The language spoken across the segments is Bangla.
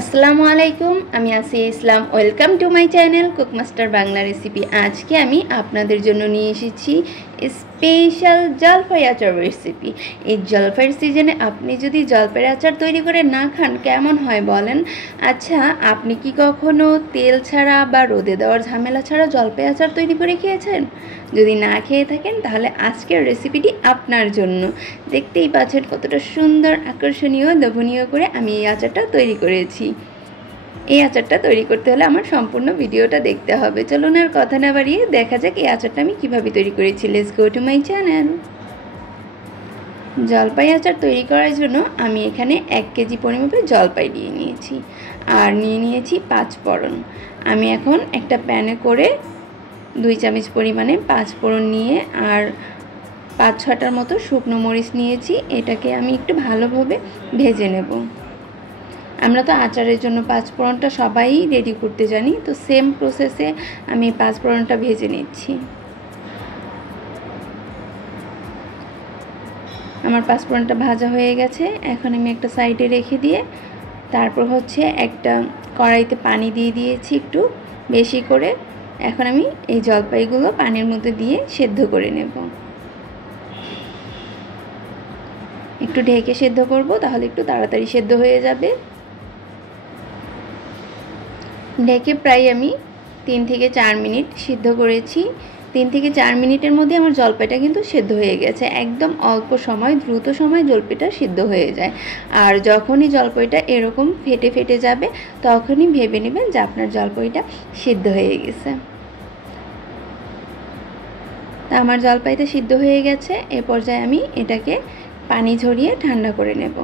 আসসালামু আলাইকুম, আমি Asia Islam. Welcome to my channel cook master Bangla recipe. আজকে আমি আপনাদের জন্য নিয়ে এসেছি স্পেশাল জলপাই আচার রেসিপি। এই জলপাইয়ের সিজনে আপনি যদি জলপাইয়ের আচার তৈরি করে না খান কেমন হয় বলেন? আচ্ছা, আপনি কি কখনো তেল ছাড়া বা রোদে দেওয়ার ঝামেলা ছাড়া জলপাই আচার তৈরি করে খেয়েছেন? যদি না খেয়ে থাকেন তাহলে আজকের রেসিপিটি আপনার জন্য। দেখতেই পাচ্ছেন কতটা সুন্দর, আকর্ষণীয়, লোভনীয় করে আমি এই আচারটা তৈরি করেছি। এই আচারটা তৈরি করতে হলে আমার সম্পূর্ণ ভিডিওটা দেখতে হবে। চলুন আর কথা না বাড়িয়ে দেখা যাক এই আচারটা আমি কিভাবে তৈরি করেছি। Let's go to my channel. জলপাই আচার তৈরি করার জন্য আমি এখানে 1 কেজি পরিমাপে জলপাই নিয়ে নিয়েছি আর নিয়ে নিয়েছি 5 ফোড়ন। আমি এখন একটা প্যানে করে 2 চামচ পরিমাণে 5 ফোড়ন নিয়ে আর 5-6টার মতো শুকনো মরিচ নিয়েছি। এটাকে আমি একটু ভালোভাবে ভেজে নেব। আমরা তো আচারের জন্য 5 ফোড়নটা সবাই রেডি করতে জানি, তো সেম প্রসেসে আমি 5 ফোড়নটা ভেজে নিচ্ছি। আমার 5 ফোড়নটা ভাজা হয়ে গেছে। এখন আমি একটা সাইডে রেখে দিয়ে তারপর একটা কড়াইতে পানি দিয়ে দিয়েছি একটু বেশি করে। এখন আমি এই জলপাইগুলো পানির মধ্যে দিয়ে সেদ্ধ করে নেব। একটু ঢেকে সেদ্ধ করব, তাহলে একটু তাড়াতাড়ি সেদ্ধ হয়ে যাবে। ঢেকে প্রায় আমি 3 থেকে 4 মিনিট সিদ্ধ করেছি। 3 থেকে 4 মিনিটের মধ্যে আমার জলপাইটা কিন্তু সেদ্ধ হয়ে গেছে। একদম অল্প সময়, দ্রুত সময় জলপাইটা সিদ্ধ হয়ে যায়। আর যখনই জলপাইটা এরকম ফেটে ফেটে যাবে তখনই ভেবে নেবেন যে আপনার জলপাইটা সিদ্ধ হয়ে গেছে। তা আমার জলপাইটা সিদ্ধ হয়ে গেছে। এ পর্যায়ে আমি এটাকে পানি ঝরিয়ে ঠান্ডা করে নেব।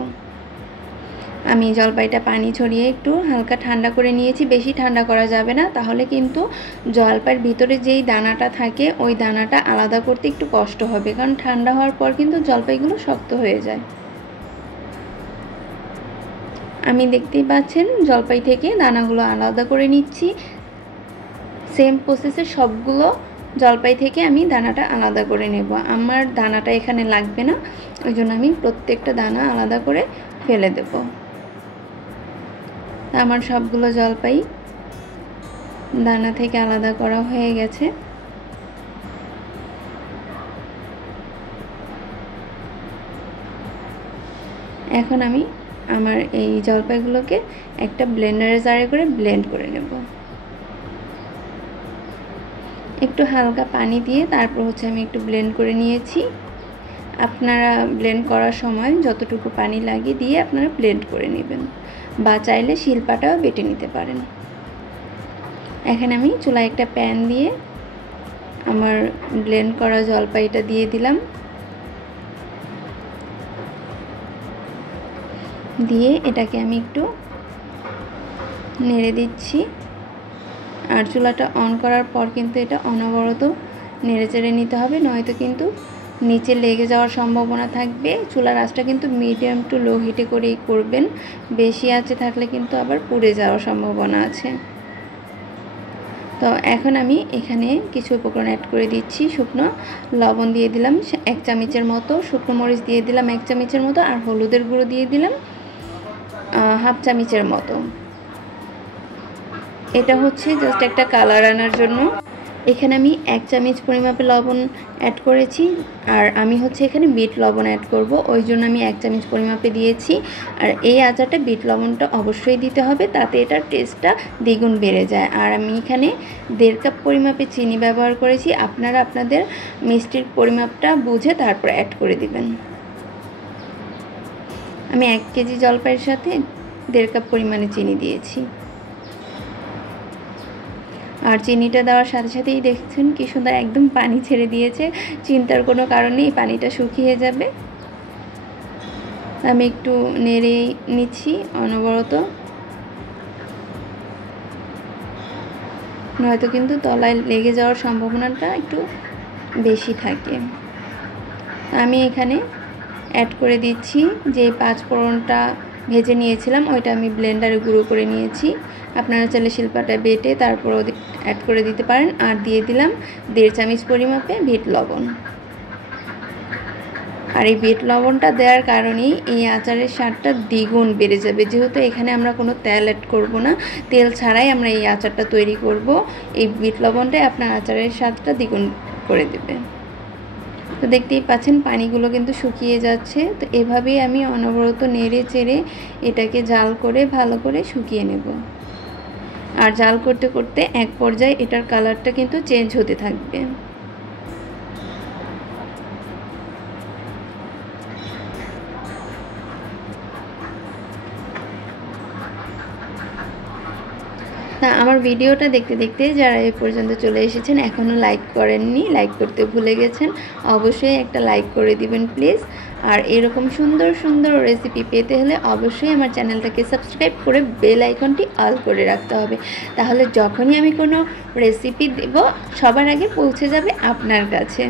আমি জলপাইটা পানি ছড়িয়ে একটু হালকা ঠান্ডা করে নিয়েছি। বেশি ঠান্ডা করা যাবে না, তাহলে কিন্তু জলপাইয়ের ভিতরে যেই দানাটা থাকে ওই দানাটা আলাদা করতে একটু কষ্ট হবে, কারণ ঠান্ডা হওয়ার পর কিন্তু জলপাইগুলো শক্ত হয়ে যায়। আমি দেখতেই পাচ্ছেন জলপাই থেকে দানাগুলো আলাদা করে নিচ্ছি। সেম প্রসেসে সবগুলো জলপাই থেকে আমি দানাটা আলাদা করে নেব। আমার দানাটা এখানে লাগবে না, ওই জন্য আমি প্রত্যেকটা দানা আলাদা করে ফেলে দেব। আমার সবগুলো জলপাই দানা থেকে আলাদা করা হয়ে গেছে। এখন আমি আমার এই জলপাইগুলোকে একটা ব্লেন্ডারের জারে করে ব্লেন্ড করে নেব। একটু হালকা পানি দিয়ে তারপর আমি একটু ব্লেন্ড করে নিয়েছি। আপনারা ব্লেন্ড করার সময় যতটুকু পানি লাগে দিয়ে আপনারা ব্লেন্ড করে নেবেন, বা চাইলে শিলপাটাও বেটে নিতে পারেন। এখন আমি চুলায় একটা প্যান দিয়ে আমার ব্লেন্ড করা জলপাইটা দিয়ে দিলাম। দিয়ে এটাকে আমি একটু নেড়ে দিচ্ছি। আর চুলাটা অন করার পর কিন্তু এটা অনবরত নেড়ে চেড়ে নিতে হবে, নয়তো কিন্তু নিচে লেগে যাওয়ার সম্ভাবনা থাকবে। চুলার আঁচটা কিন্তু মিডিয়াম টু লো হিটে করেই করবেন, বেশি আঁচে থাকলে কিন্তু আবার পুড়ে যাওয়ার সম্ভাবনা আছে। তো এখন আমি এখানে কিছু উপকরণ অ্যাড করে দিচ্ছি। শুকনো লবণ দিয়ে দিলাম 1 চামচের মতো, শুকনো মরিচ দিয়ে দিলাম 1 চামচের মতো, আর হলুদের গুঁড়ো দিয়ে দিলাম 1/2 চামচের মতো। এটা জাস্ট একটা কালার আনার জন্য। এখানে আমি 1 চামচ পরিমাপে লবণ অ্যাড করেছি, আর আমি এখানে বিট লবণ অ্যাড করব, ওই জন্য আমি 1 চামচ পরিমাপে দিয়েছি। আর এই আচারটা বিট লবণটা অবশ্যই দিতে হবে, তাতে এটার টেস্টটা দ্বিগুণ বেড়ে যায়। আর আমি এখানে 1.5 কাপ পরিমাপে চিনি ব্যবহার করেছি। আপনারা আপনাদের মিষ্টির পরিমাপটা বুঝে তারপর অ্যাড করে দিবেন। আমি 1 কেজি জলপাইয়ের সাথে 1.5 কাপ পরিমাণে চিনি দিয়েছি। আর চিনিটা দেওয়ার সাথে সাথেই দেখছেন কি সুন্দর একদম পানি ছেড়ে দিয়েছে। চিন্তার কোনো কারণ নেই, পানিটা শুকিয়ে যাবে। আমি একটু নেড়ে নিচ্ছি অনবরত, নয়তো কিন্তু তলায় লেগে যাওয়ার সম্ভাবনাটা একটু বেশি থাকে। আমি এখানে অ্যাড করে দিচ্ছি যে 5 ফোড়নটা ভেজে নিয়েছিলাম, ওইটা আমি ব্লেন্ডারে গুঁড়ো করে নিয়েছি। আপনারা চাইলে শিলপাটায় বেটে তারপর অ্যাড করে দিতে পারেন। আর দিয়ে দিলাম 1.5 চামচ পরিমাপে বিট লবণ। আর এই বিট লবণটা দেওয়ার কারণেই এই আচারের স্বাদটা দ্বিগুণ বেড়ে যাবে, যেহেতু এখানে আমরা কোনো তেল অ্যাড করব না, তেল ছাড়াই আমরা এই আচারটা তৈরি করব। এই বিট লবণটাই আপনার আচারের স্বাদটা দ্বিগুণ করে দেবে। তো দেখতেই পাচ্ছেন পানিগুলো কিন্তু শুকিয়ে যাচ্ছে। তো এভাবেই আমি অনবরত নেড়ে চেড়ে এটাকে জাল করে ভালো করে শুকিয়ে নেব। আর জাল করতে করতে এক পর্যায়ে এটার কালারটা কিন্তু চেঞ্জ হতে থাকবে। তা আমার ভিডিওটা দেখতে দেখতে যারা এই পর্যন্ত চলে এসেছেন এখনও লাইক করেননি, লাইক করতে ভুলে গেছেন, অবশ্যই একটা লাইক করে দিবেন প্লিজ। আর এরকম সুন্দর সুন্দর রেসিপি পেতে হলে অবশ্যই আমার চ্যানেলটাকে সাবস্ক্রাইব করে বেল আইকনটি অল করে রাখতে হবে, তাহলে যখনই আমি কোনো রেসিপি দেব সবার আগে পৌঁছে যাবে আপনার কাছে।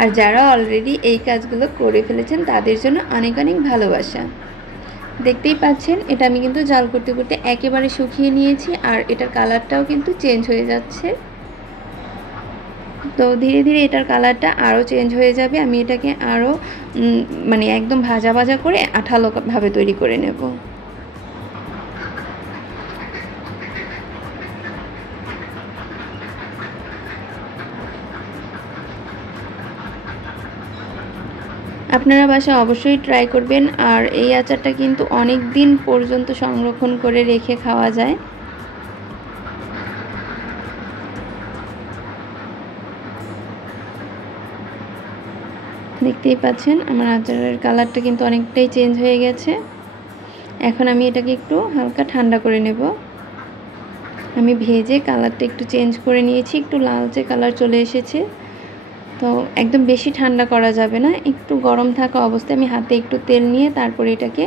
আর যারা অলরেডি এই কাজগুলো করে ফেলেছেন তাদের জন্য অনেক অনেক ভালোবাসা। দেখতেই পাচ্ছেন এটা আমি কিন্তু জাল করতে করতে একেবারে শুকিয়ে নিয়েছি, আর এটার কালারটাও কিন্তু চেঞ্জ হয়ে যাচ্ছে। তো ধীরে ধীরে এটার কালারটা আরও চেঞ্জ হয়ে যাবে। আমি এটাকে আরও মানে একদম ভাজা ভাজা করে আঠালোভাবে তৈরি করে নেব। আপনারা বাসায় অবশ্যই ট্রাই করবেন। আর এই আচারটা কিন্তু অনেক দিন পর্যন্ত সংরক্ষণ করে রেখে খাওয়া যায়। দেখতেই পাচ্ছেন আমার আচারের কালারটা কিন্তু অনেকটাই চেঞ্জ হয়ে গেছে। এখন আমি এটাকে একটু হালকা ঠান্ডা করে নেব। আমি ভেজে কালারটা একটু চেঞ্জ করে নিয়েছি, একটু লালচে কালার চলে এসেছে। তো একদম বেশি ঠান্ডা করা যাবে না, একটু গরম থাকা অবস্থায় আমি হাতে একটু তেল নিয়ে তারপরে এটাকে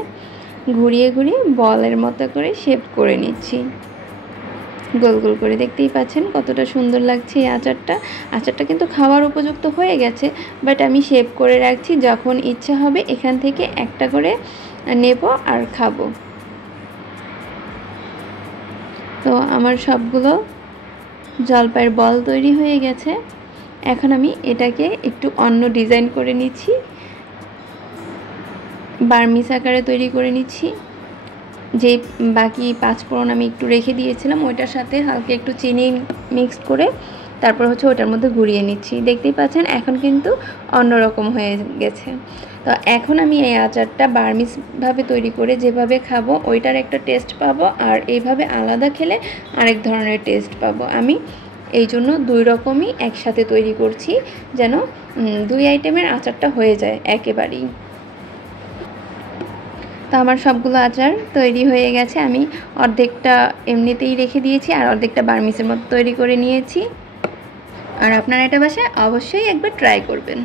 ঘুরিয়ে ঘুরিয়ে বলের মতো করে শেপ করে নিচ্ছি, গোল গোল করে। দেখতেই পাচ্ছেন কতটা সুন্দর লাগছে এই আচারটা কিন্তু খাওয়ার উপযুক্ত হয়ে গেছে, বাট আমি শেপ করে রাখছি, যখন ইচ্ছা হবে এখান থেকে একটা করে নেব আর খাবো। তো আমার সবগুলো জলপাইয়ের বল তৈরি হয়ে গেছে। এখন আমি এটাকে একটু অন্য ডিজাইন করে নিচ্ছি, বার্মিস আকারে তৈরি করে নিচ্ছি। যে বাকি 5 ফোড়ন আমি একটু রেখে দিয়েছিলাম ওইটার সাথে হালকা একটু চিনি মিক্স করে তারপর ওটার মধ্যে ঘুরিয়ে নিচ্ছি। দেখতেই পাচ্ছেন এখন কিন্তু অন্যরকম হয়ে গেছে। তো এখন আমি এই আচারটা বার্মিসভাবে তৈরি করে যেভাবে খাবো ওইটার একটা টেস্ট পাবো, আর এইভাবে আলাদা খেলে আরেক ধরনের টেস্ট পাবো। আমি এই জন্য 2 রকমই একসাথে তৈরি করছি, যেন 2 আইটেমের আচারটা হয়ে যায় একেবারেই। তো আমার সবগুলো আচার তৈরি হয়ে গেছে। আমি অর্ধেকটা এমনিতেই রেখে দিয়েছি আর অর্ধেকটা বার্মিসের মতো তৈরি করে নিয়েছি। আর আপনারা এটা বাসায় অবশ্যই একবার ট্রাই করবেন।